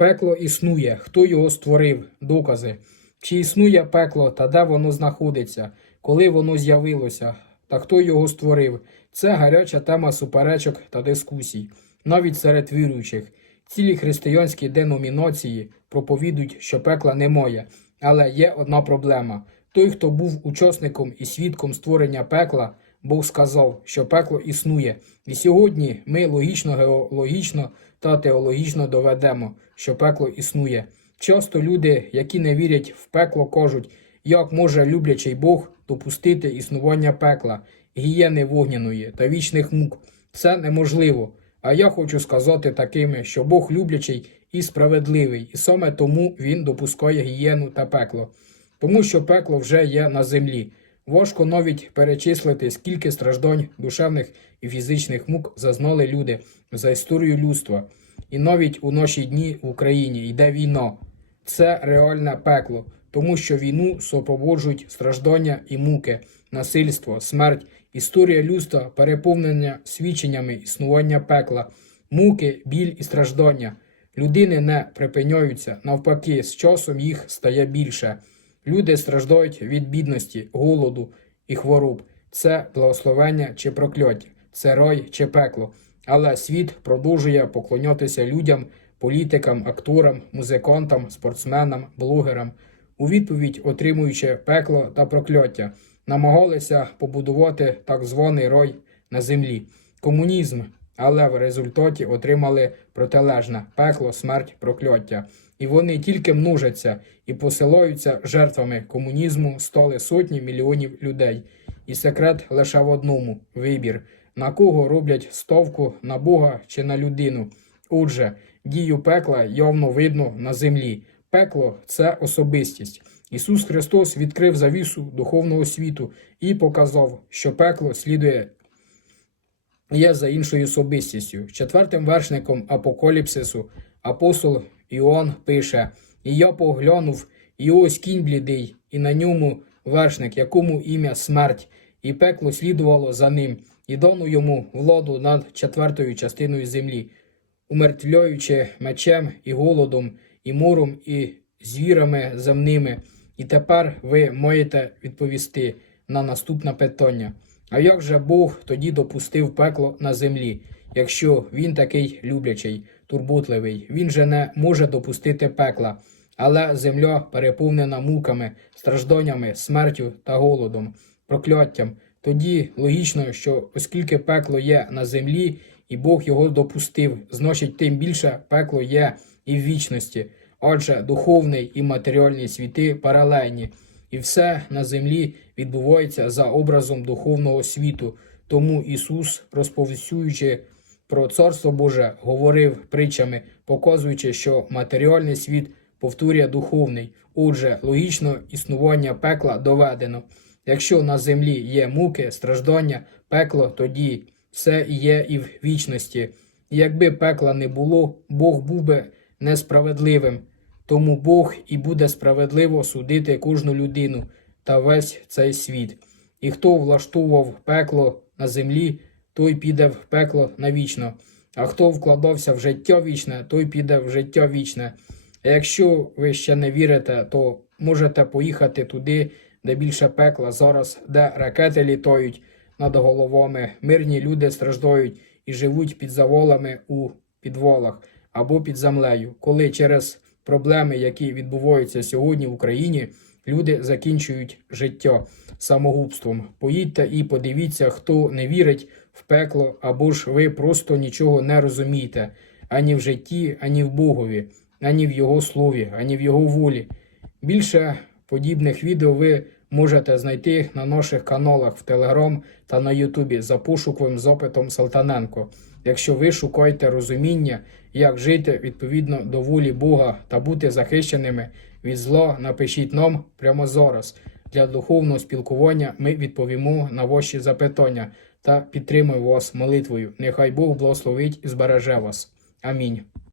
Пекло існує. Хто його створив? Докази. Чи існує пекло та де воно знаходиться? Коли воно з'явилося? Та хто його створив? Це гаряча тема суперечок та дискусій. Навіть серед віруючих. Цілі християнські деномінації проповідують, що пекла немає. Але є одна проблема. Той, хто був учасником і свідком створення пекла, Бог сказав, що пекло існує. І сьогодні ми логічно, геологічно та теологічно доведемо, що пекло існує. Часто люди, які не вірять в пекло, кажуть, як може люблячий Бог допустити існування пекла, гієни вогняної та вічних мук. Це неможливо. А я хочу сказати такими, що Бог люблячий і справедливий, і саме тому він допускає гієну та пекло. Тому що пекло вже є на землі. Важко навіть перечислити, скільки страждань душевних і фізичних мук зазнали люди за історію людства. І навіть у наші дні в Україні йде війна. Це реальне пекло, тому що війну супроводжують страждання і муки, насильство, смерть, історія людства переповнення свідченнями існування пекла, муки, біль і страждання. Людини не припиняються, навпаки, з часом їх стає більше. Люди страждають від бідності, голоду і хвороб. Це благословення чи прокляття, це рай чи пекло. Але світ продовжує поклонятися людям, політикам, акторам, музикантам, спортсменам, блогерам. У відповідь, отримуючи пекло та прокляття, намагалися побудувати так званий рай на землі комунізм, але в результаті отримали протилежне пекло, смерть, прокляття. І вони тільки множаться і посилаються жертвами комунізму стали сотні мільйонів людей. І секрет лише в одному вибір, на кого роблять ставку на Бога чи на людину. Отже, дію пекла явно видно на землі. Пекло це особистість. Ісус Христос відкрив завісу духовного світу і показав, що пекло слідує є за іншою особистістю. Четвертим вершником апокаліпсису апостол Іоанн пише: І я поглянув, і ось кінь блідий, і на ньому вершник, якому ім'я смерть, і пекло слідувало за ним, і дано йому владу над четвертою частиною землі, умертвляючи мечем і голодом, і мором, і звірами земними. І тепер ви маєте відповісти на наступне питання. А як же Бог тоді допустив пекло на землі, якщо він такий люблячий, турботливий, він же не може допустити пекла, але земля переповнена муками, стражданнями, смертю та голодом, прокляттям. Тоді логічно, що оскільки пекло є на землі, і Бог його допустив, значить тим більше пекло є і в вічності, адже духовний і матеріальний світи паралельні. І все на землі відбувається за образом духовного світу. Тому Ісус, розповсюючи про Царство Боже, говорив притчами, показуючи, що матеріальний світ повторює духовний. Отже, логічно існування пекла доведено. Якщо на землі є муки, страждання, пекло, тоді все є і в вічності. І якби пекла не було, Бог був би несправедливим. Тому Бог і буде справедливо судити кожну людину та весь цей світ. І хто влаштовував пекло на землі, той піде в пекло навічно, а хто вкладався в життя вічне, той піде в життя вічне. А якщо ви ще не вірите, то можете поїхати туди, де більше пекла зараз, де ракети літають над головами, мирні люди страждають і живуть під заволами у підвалах або під землею, коли через проблеми, які відбуваються сьогодні в Україні, люди закінчують життя самогубством. Поїдьте і подивіться, хто не вірить в пекло, або ж ви просто нічого не розумієте ані в житті, ані в Богові, ані в Його слові, ані в Його волі. Більше подібних відео ви можете знайти на наших каналах в Телеграм та на Ютубі за пошуковим запитом Салтаненко. Якщо ви шукаєте розуміння, як жити відповідно до волі Бога та бути захищеними від зла, напишіть нам прямо зараз. Для духовного спілкування ми відповімо на ваші запитання та підтримуємо вас молитвою. Нехай Бог благословить і збереже вас. Амінь.